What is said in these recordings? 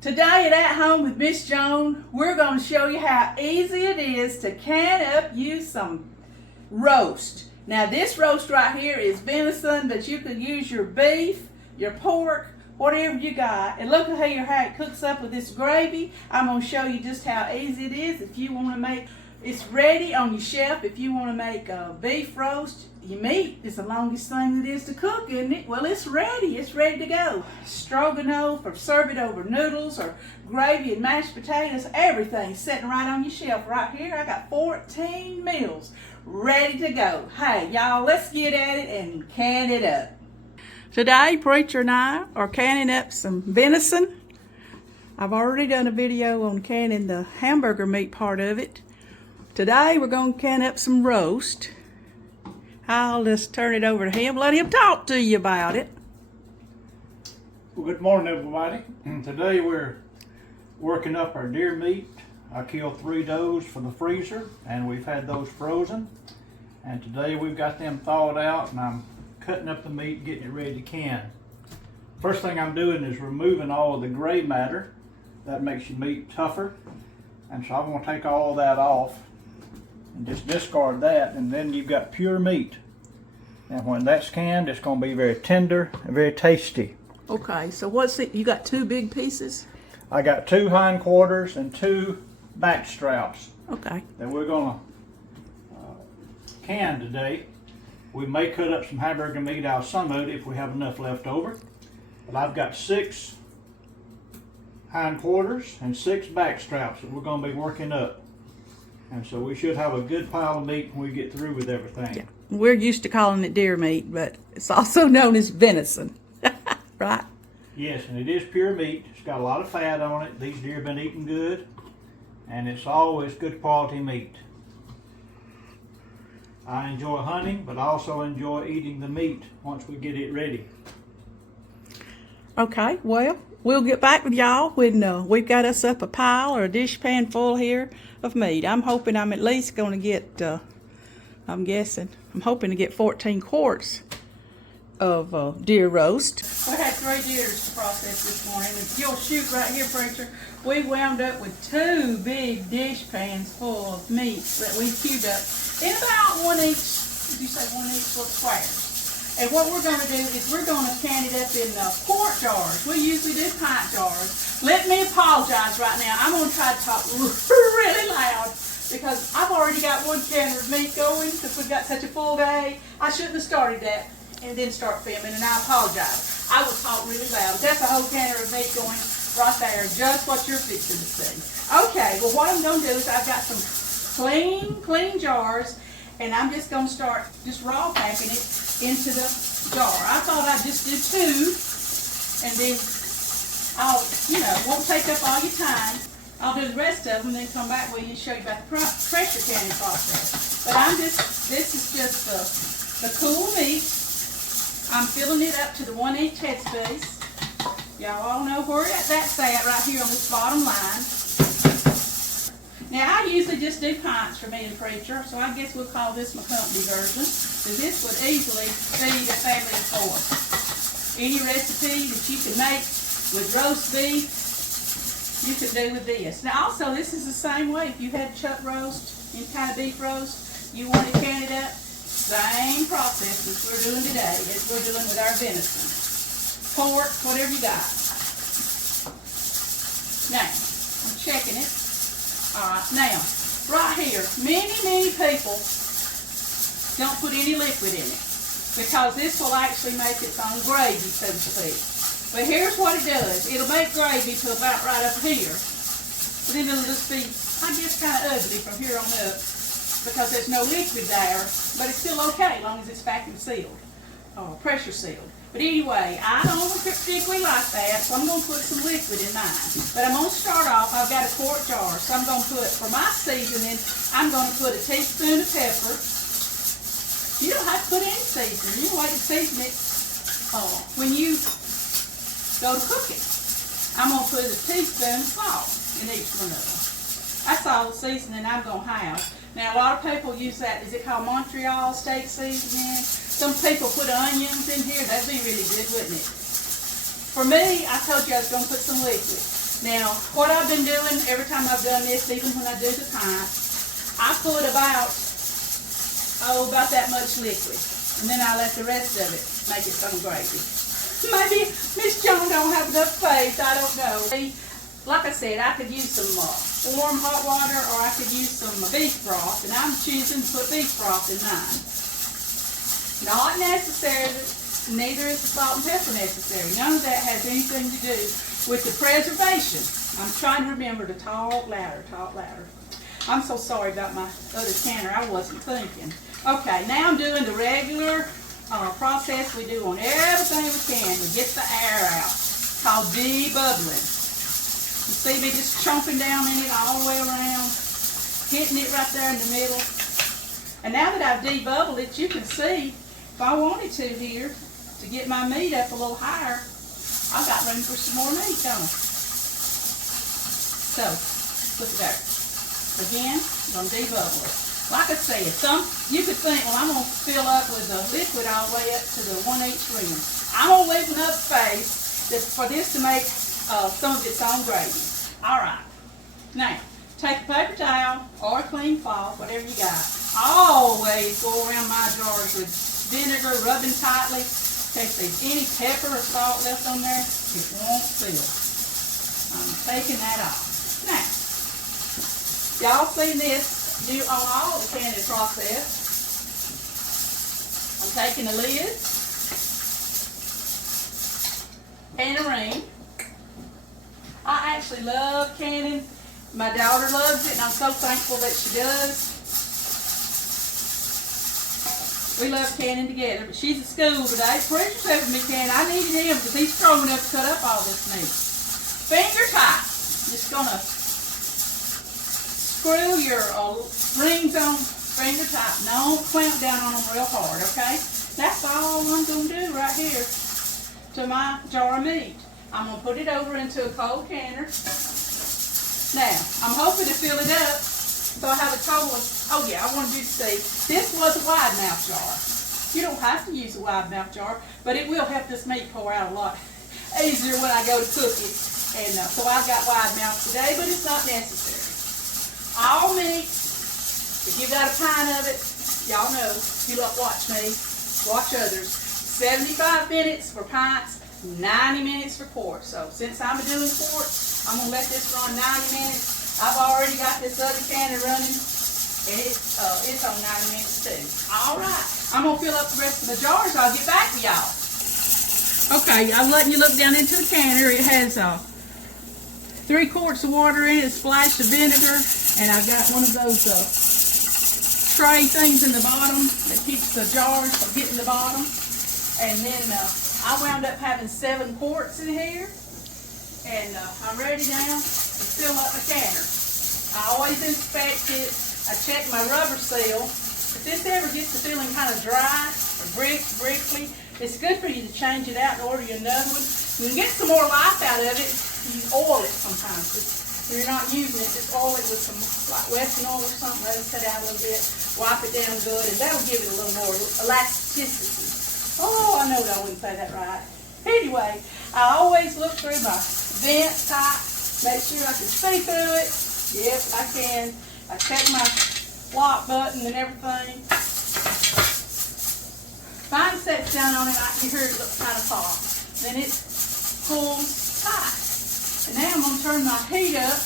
Today at Home with Miss Joan, we're going to show you how easy it is to can up you some roast. Now this roast right here is venison, but you could use your beef, your pork, whatever you got. And look at how it cooks up with this gravy. I'm going to show you just how easy it is if you want to make. It's ready on your shelf if you want to make a beef roast. Your meat is the longest thing that is to cook, isn't it? Well, it's ready to go. Stroganoff, or serve it over noodles, or gravy and mashed potatoes, everything's sitting right on your shelf right here. I got 14 meals ready to go. Hey, y'all, let's get at it and can it up. Today, Preacher and I are canning up some venison. I've already done a video on canning the hamburger meat part of it. Today, we're going to can up some roast. I'll just turn it over to him, let him talk to you about it. Well, good morning, everybody. Today we're working up our deer meat. I killed 3 does for the freezer, and we've had those frozen. And today we've got them thawed out, and I'm cutting up the meat, getting it ready to can. First thing I'm doing is removing all of the gray matter. That makes your meat tougher. And so I'm going to take all of that off and just discard that, and then you've got pure meat. And when that's canned, it's going to be very tender and very tasty. Okay, so what's it? You got 2 big pieces? I got 2 hindquarters and 2 back straps. Okay. That we're going to can today. We may cut up some hamburger meat out of some of it if we have enough left over. But I've got 6 hindquarters and 6 back straps that we're going to be working up. And so we should have a good pile of meat when we get through with everything. Yeah. We're used to calling it deer meat, but it's also known as venison, right? Yes, and it is pure meat. It's got a lot of fat on it. These deer have been eating good, and it's always good quality meat. I enjoy hunting, but I also enjoy eating the meat once we get it ready. Okay, well, we'll get back with y'all when we've got us up a pile or a dish pan full here of meat. I'm hoping I'm at least going to get, I'm hoping to get 14 quarts of deer roast. We had 3 deers to process this morning. If you'll shoot right here, Preacher, we wound up with 2 big dish pans full of meat that we cubed up in about 1 each, did you say 1 each foot squares? And what we're going to do is we're going to can it up in quart jars. We usually do pint jars. Let me apologize right now. I'm going to try to talk really loud because I've already got 1 can of meat going because we've got such a full day. I shouldn't have started that and then start filming, and I apologize. I will talk really loud. That's a whole can of meat going right there, just what you're fixing to see. Okay, well what I'm going to do is I've got some clean jars, and I'm just going to start just raw packing it into the jar. I thought I'd just do 2, and then I'll, won't take up all your time. I'll do the rest of them and then come back with you and show you about the pressure canning process. But this is just the cool meat. I'm filling it up to the 1 each head space. Y'all all know where that's at right here on this bottom line. Now, I usually just do pints for me and Preacher, so I guess we'll call this my company version, because this would easily feed a family of 4. Any recipe that you can make with roast beef, you can do with this. Now, also, this is the same way. If you had chuck roast, any kind of beef roast, you want to can it up, same process as we're doing today, as we're doing with our venison. Pork, whatever you got. Now, I'm checking it. Alright, now, right here, many people don't put any liquid in it because this will actually make its own gravy, so to speak. But here's what it does. It'll make gravy to about right up here. But then it'll just be, I guess, kind of ugly from here on up because there's no liquid there, but it's still okay as long as it's vacuum sealed or pressure sealed. But anyway, I don't particularly like that, so I'm going to put some liquid in mine. But I'm going to start off, I've got a quart jar, so I'm going to put, for my seasoning, I'm going to put a teaspoon of pepper. You don't have to put any seasoning. You don't have to season it when you go to cook it. I'm going to put a teaspoon of salt in each one of them. That's all the seasoning I'm going to have. Now, a lot of people use that, is it called Montreal steak seasoning? Some people put onions in here. That'd be really good, wouldn't it? For me, I told you I was going to put some liquid. Now, what I've been doing every time I've done this, even when I do the pint, I put about that much liquid. And then I let the rest of it make its own gravy. Maybe Miss Joan don't have enough faith, I don't know. Like I said, I could use some warm hot water, or I could use some beef broth, and I'm choosing to put beef broth in mine. Not necessary, neither is the salt and pepper necessary. None of that has anything to do with the preservation. I'm trying to remember to talk louder, talk louder. I'm so sorry about my other canner, I wasn't thinking. Okay, now I'm doing the regular process we do on everything we can to get the air out. It's called debubbling. You see me just chomping down in it all the way around, hitting it right there in the middle. And now that I've debubbled it, you can see, if I wanted to here, to get my meat up a little higher, I've got room for some more meat, don't I? So, look at there. Again, I'm going to debubble it. Like I said, you could think, well, I'm going to fill up with the liquid all the way up to the 1/8 rim. I'm going to leave enough space for this to make some of its own gravy. All right. Now, take a paper towel or a clean cloth, whatever you got. Always go around my jars with vinegar, rubbing tightly. In case there's any pepper or salt left on there, it won't seal. I'm taking that off. Now, y'all seen this do on all the canning process. I'm taking the lid and a ring. I actually love canning. My daughter loves it, and I'm so thankful that she does. We love canning together, but she's at school today. Pressure's helping me can. I needed him because he's strong enough to cut up all this meat. Finger tight. Just gonna screw your rings on finger tight. Don't clamp down on them real hard, okay? That's all I'm gonna do right here to my jar of meat. I'm gonna put it over into a cold canner. Now, I'm hoping to fill it up. So I have a total of, oh yeah, I wanted you to see, this was a wide mouth jar. You don't have to use a wide mouth jar, but it will help this meat pour out a lot easier when I go to cook it. And so I've got wide mouth today, but it's not necessary. All meat, if you got a pint of it, y'all know, you watch me, watch others. 75 minutes for pints, 90 minutes for quarts. So since I'm doing quarts, I'm gonna let this run 90 minutes. I've already got this other canner running, and it's on 90 minutes too. All right, I'm gonna fill up the rest of the jars. I'll get back to y'all. Okay, I'm letting you look down into the canner. It has 3 quarts of water in it, a splash of vinegar, and I've got one of those tray things in the bottom that keeps the jars from hitting the bottom. And then I wound up having 7 quarts in here, and I'm ready now to fill up my canner. I always inspect it. I check my rubber seal. If this ever gets to feeling kind of dry or brickly, it's good for you to change it out and order you another one. You can get some more life out of it. You oil it sometimes. If you're not using it, just oil it with some like Wesson oil or something. Let it set out a little bit. Wipe it down good, and that'll give it a little more elasticity. Oh, I know that I wouldn't say that right. Anyway, I always look through my vent pipe, make sure I can see through it. Yep, I can. I check my lock button and everything. Find sets down on it, you hear it look kind of hot. Then it pulls tight. And now I'm going to turn my heat up,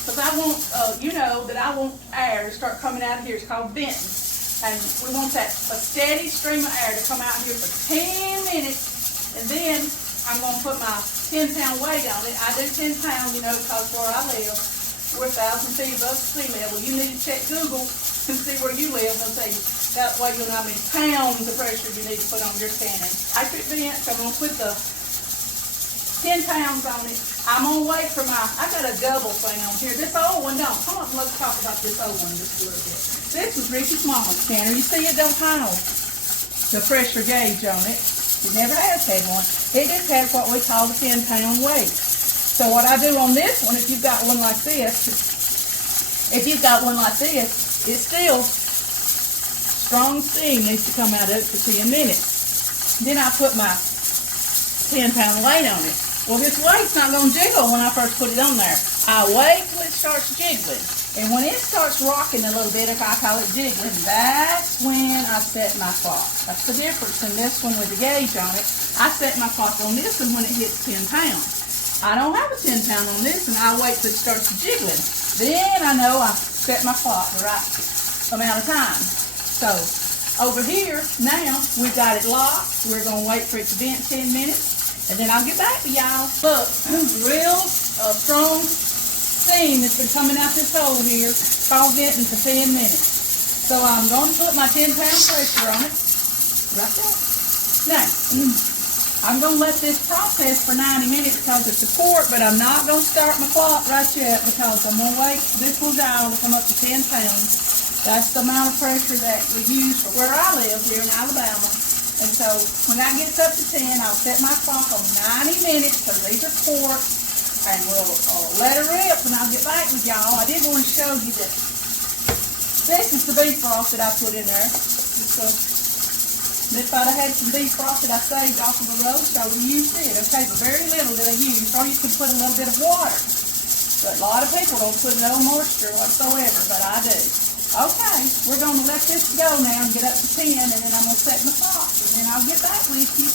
because I want, you know, that I want air to start coming out of here. It's called venting. And we want a steady stream of air to come out here for 10 minutes. And then I'm going to put my 10-pound weight on it. I do 10 pounds, you know, because where I live, we're 1,000 feet above sea level. You need to check Google and see where you live. They'll tell you that way you'll know how many pounds of pressure you need to put on your cannon. I put vent, so I'm going to put the 10 pounds on it. I'm going to wait for I got a double thing on here. This old one don't. Come on, let's talk about this old one just a little bit. This was Ricky's mama's canner. You see it don't have the pressure gauge on it. It never has had one. It just has what we call the 10-pound weight. So what I do on this one, if you've got one like this, it's still strong steam needs to come out of it for 10 minutes. Then I put my 10-pound weight on it. Well, this weight's not going to jiggle when I first put it on there. I wait till it starts jiggling. And when it starts rocking a little bit, if I call it jiggling, that's when I set my clock. That's the difference in this one with the gauge on it. I set my clock on this one when it hits 10 pounds. I don't have a 10 pound on this, and I wait till it starts jiggling. Then I know I set my clock the right amount of time. So over here, now we've got it locked. We're going to wait for it to vent 10 minutes. And then I'll get back to y'all. Look, real strong steam that's been coming out this hole here. It's all venting for 10 minutes. So I'm going to put my 10 pound pressure on it. Right there. Now, I'm going to let this process for 90 minutes because it's a quart, but I'm not going to start my clock right yet because I'm going to wait for this little dial to come up to 10 pounds. That's the amount of pressure that we use for where I live here in Alabama. And so when that gets up to 10, I'll set my clock on 90 minutes because these are quarts, and we'll let her rip, and I'll get back with y'all. I did want to show you that this is the beef broth that I put in there. If I'd have had some beef broth that I saved off of the roast, I would use it. Okay, but very little that I use, or you can put a little bit of water. But a lot of people don't put no moisture whatsoever, but I do. Okay, we're going to let this go now and get up to 10, and then I'm going to set my clock, and then I'll get back with you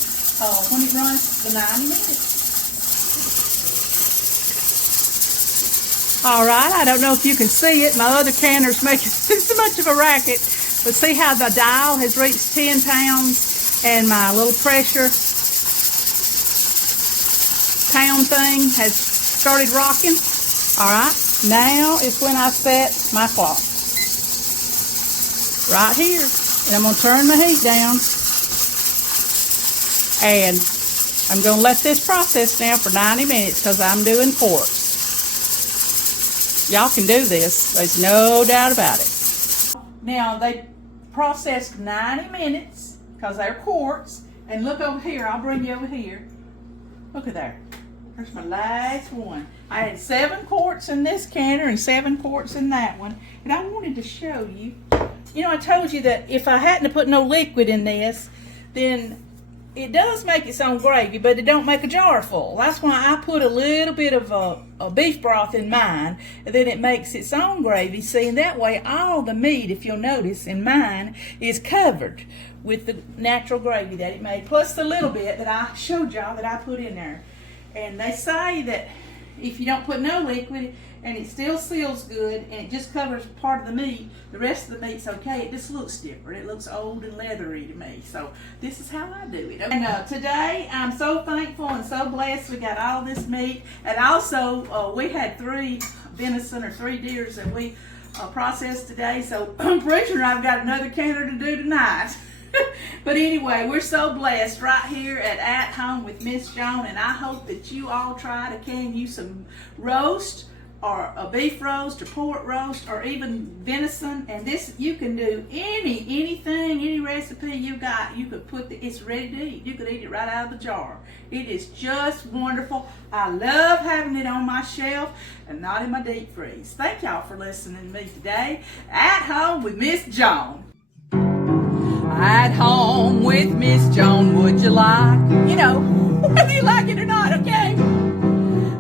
when it runs the 90 minutes. All right, I don't know if you can see it. My other canner's making so much of a racket, but see how the dial has reached 10 pounds, and my little pressure pound thing has started rocking. All right, now is when I set my clock. Right here, and I'm going to turn my heat down, and I'm going to let this process now for 90 minutes because I'm doing quarts. Y'all can do this, there's no doubt about it. Now they processed 90 minutes because they're quarts, and look over here, I'll bring you over here. Look at there, there's my last one. I had 7 quarts in this canner and 7 quarts in that one, and I wanted to show you. You know, I told you that if I hadn't put no liquid in this, then it does make its own gravy, but it don't make a jar full. That's why I put a little bit of a beef broth in mine, and then it makes its own gravy. See, and that way all the meat, if you'll notice, in mine is covered with the natural gravy that it made, plus the little bit that I showed y'all that I put in there. And they say that if you don't put no liquid, and it still seals good, and it just covers part of the meat, the rest of the meat's okay. It just looks different. It looks old and leathery to me. So this is how I do it. And today, I'm so thankful and so blessed we got all this meat. And also, we had 3 venison or 3 deers that we processed today. So I'm pretty sure I've got another canner to do tonight. But anyway, we're so blessed right here at Home with Miss Joan, and I hope that you all try to can you some roast, or a beef roast, or pork roast, or even venison. And this, you can do anything, any recipe you got, you could put it's ready to eat. You could eat it right out of the jar. It is just wonderful. I love having it on my shelf and not in my deep freeze. Thank y'all for listening to me today. At Home with Miss Joan. At Home with Miss Joan, would you like? You know, whether you like it or not, okay?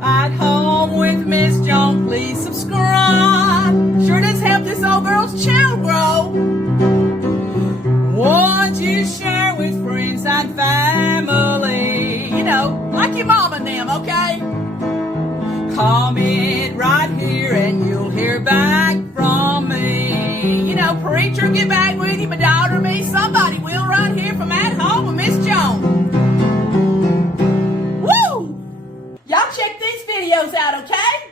At Home with Miss Joan, please subscribe. Sure does help this old girl's channel grow. Won't you share with friends and family? You know, like your mom and them, okay? Comment right here and you'll hear back from me. You know, preacher, get back with you, my daughter, me, somebody will right here from At Home with Miss Joan. Woo! Y'all check these videos out, okay?